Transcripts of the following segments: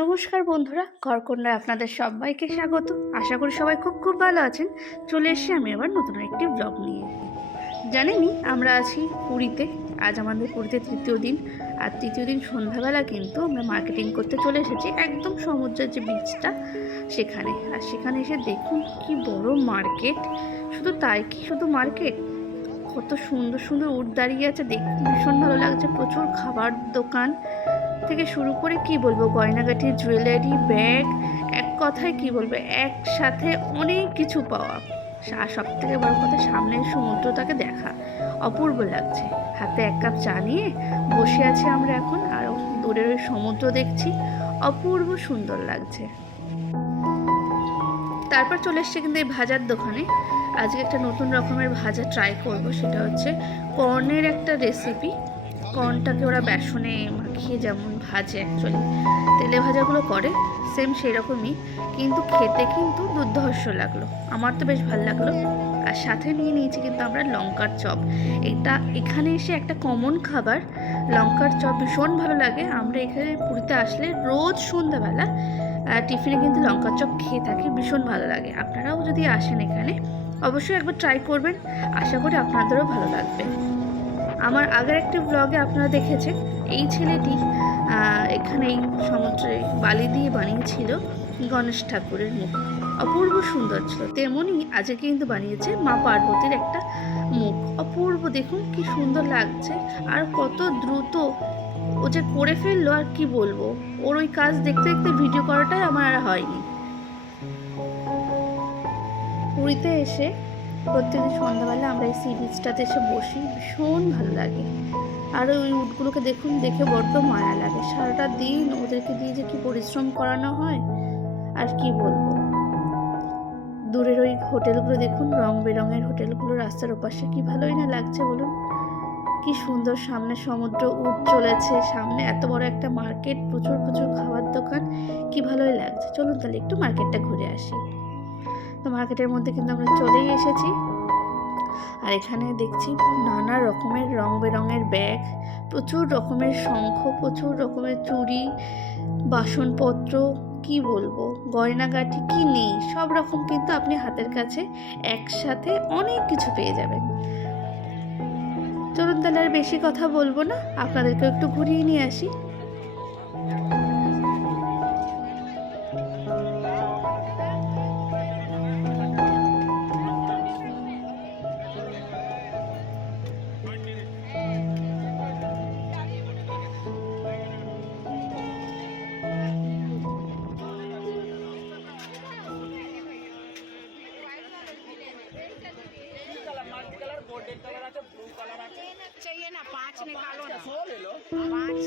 নমস্কার বন্ধুরা, ঘরকন্যায় আপনাদের সবাইকে স্বাগত। আশা করি সবাই খুব খুব ভালো আছেন। চলে এসেছি আমি আবার নতুন একটি ব্লগ নিয়ে। জানেনই আমরা আছি পুরীতে। আজ আমাদের পুরীতে তৃতীয় দিন। আর তৃতীয় দিন সন্ধ্যাবেলা কিন্তু আমরা মার্কেটিং করতে চলে এসেছি একদম সমুদ্রের যে বিচটা সেখানে। আর সেখানে এসে দেখুন কি বড় মার্কেট। শুধু তাই কি, শুধু মার্কেট, কত সুন্দর সুন্দর উট দাঁড়িয়ে আছে, দেখতে ভীষণ ভালো লাগছে। প্রচুর খাবার দোকান থেকে শুরু করে কি বলবো, গয়নাগাটি, জুয়েলারি, ব্যাগ, এক কথায় কি বলবো, একসাথে অনেক কিছু পাওয়া। আর সব থেকে বড় কথা, সামনের সমুদ্রটাকে দেখা অপূর্ব লাগছে। হাতে এক কাপ চা নিয়ে বসে আছি আমরা এখন, আর দূরের ওই সমুদ্র দেখছি, অপূর্ব সুন্দর লাগছে। তারপর চলে এসছে কিন্তু এই ভাজার দোকানে। আজকে একটা নতুন রকমের ভাজা ট্রাই করব, সেটা হচ্ছে কর্নের একটা রেসিপি। কর্নটাকে ওরা বেসনে মাখিয়ে যেমন ভাজে, অ্যাকচুয়ালি তেলে ভাজাগুলো করে সেম সেই রকমই, কিন্তু খেতে কিন্তু দুর্ধর্ষ লাগলো। আমার তো বেশ ভালো লাগলো। আর সাথে নিয়ে নিয়েছি কিন্তু আমরা লঙ্কার চপ। এখানে এসে একটা কমন খাবার, লঙ্কার চপ ভীষণ ভালো লাগে। আমরা এখানে পুরীতে আসলে রোজ সন্ধ্যাবেলা টিফিনে কিন্তু লঙ্কার চপ খেয়ে থাকি, ভীষণ ভালো লাগে। আপনারাও যদি আসেন এখানে অবশ্যই একবার ট্রাই করবেন, আশা করি আপনাদেরও ভালো লাগবে। আমার আগের একটি ব্লগে আপনারা দেখেছেন এই ছেলেটি এখানে এই সমুদ্রে বালি দিয়ে বানিয়েছিল গণেশ ঠাকুরের মুখ, অপূর্ব সুন্দর ছিল। তেমনই আজকে কিন্তু বানিয়েছে মা পার্বতীর একটা মুখ, অপূর্ব, দেখুন কি সুন্দর লাগছে। আর কত দ্রুত ও যে করে ফেললো, আর কি বলবো। ওর ওই কাজ দেখতে দেখতে ভিডিও করাটাই আমার আর হয়নি। পুরীতে এসে প্রত্যেকদিন সন্ধ্যাবেলা আমরা এই সি বিচটাতে এসে বসি, ভীষণ ভালো লাগে। আর ওই উটগুলোকে দেখুন, দেখে বড্ড মায়া লাগে। সারাটা দিন ওদেরকে দিয়ে যে কি পরিশ্রম করানো হয়, আর কি বলবো। দূরের ওই হোটেলগুলো দেখুন, রং বেরঙের হোটেলগুলো রাস্তার ওপাশে, কি ভালোই না লাগছে বলুন। কি সুন্দর, সামনে সমুদ্র, উট চলেছে, সামনে এত বড় একটা মার্কেট, প্রচুর প্রচুর খাবার দোকান, কি ভালোই লাগছে। চলুন তাহলে একটু মার্কেটটা ঘুরে আসি। তো মার্কেটের মধ্যে কিন্তু আমরা চলেই এসেছি। আর এখানে দেখছি নানা রকমের রং বেরঙের ব্যাগ, প্রচুর রকমের শঙ্খ, প্রচুর রকমের চুড়ি, বাসনপত্র, কি বলবো, গয়নাগাটি, কি নেই সব রকম কিন্তু আপনি হাতের কাছে একসাথে অনেক কিছু পেয়ে যাবেন। চলুন তাহলে আর বেশি কথা বলবো না, আপনাদেরকে একটু ঘুরিয়ে নিয়ে আসি। चाहिए ना 5 निकालो ना 5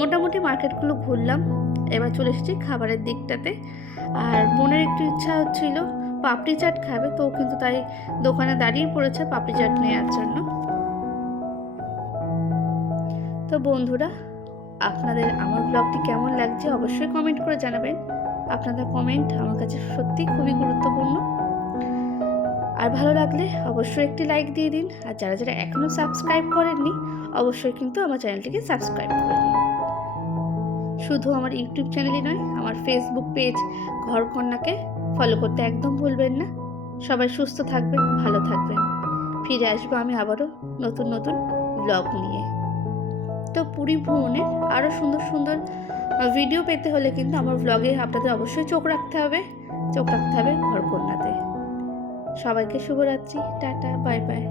মোটামুটি মার্কেটগুলো ঘুরলাম, এবার চলে এসেছি খাবারের দিকটাতে। আর বোনের একটু ইচ্ছা হচ্ছিল পাপড়ি চাট খাবে, তো কিন্তু তাই দোকানে দাঁড়িয়ে পড়েছে পাপড়ি চাট নেওয়ার জন্য। তো বন্ধুরা, আপনাদের আমার ব্লগটি কেমন লাগছে অবশ্যই কমেন্ট করে জানাবেন। আপনাদের কমেন্ট আমার কাছে সত্যি খুবই গুরুত্বপূর্ণ। আর ভালো লাগলে অবশ্যই একটি লাইক দিয়ে দিন। আর যারা যারা এখনও সাবস্ক্রাইব করেননি অবশ্যই কিন্তু আমার চ্যানেলটিকে সাবস্ক্রাইব করে দিন। শুধু আমার ইউটিউব চ্যানেলই নয়, আমার ফেসবুক পেজ ঘরকন্যাকে ফলো করতে একদম ভুলবেন না। সবাই সুস্থ থাকবেন, ভালো থাকবেন। ফিরে আসবো আমি আবারও নতুন নতুন ব্লগ নিয়ে। তো পুরী ভ্রমণে আরও সুন্দর সুন্দর ভিডিও পেতে হলে কিন্তু আমার ব্লগে আপনাদের অবশ্যই চোখ রাখতে হবে ঘরকন্যাতে। সবাইকে শুভরাত্রি, টাটা, বাই বাই।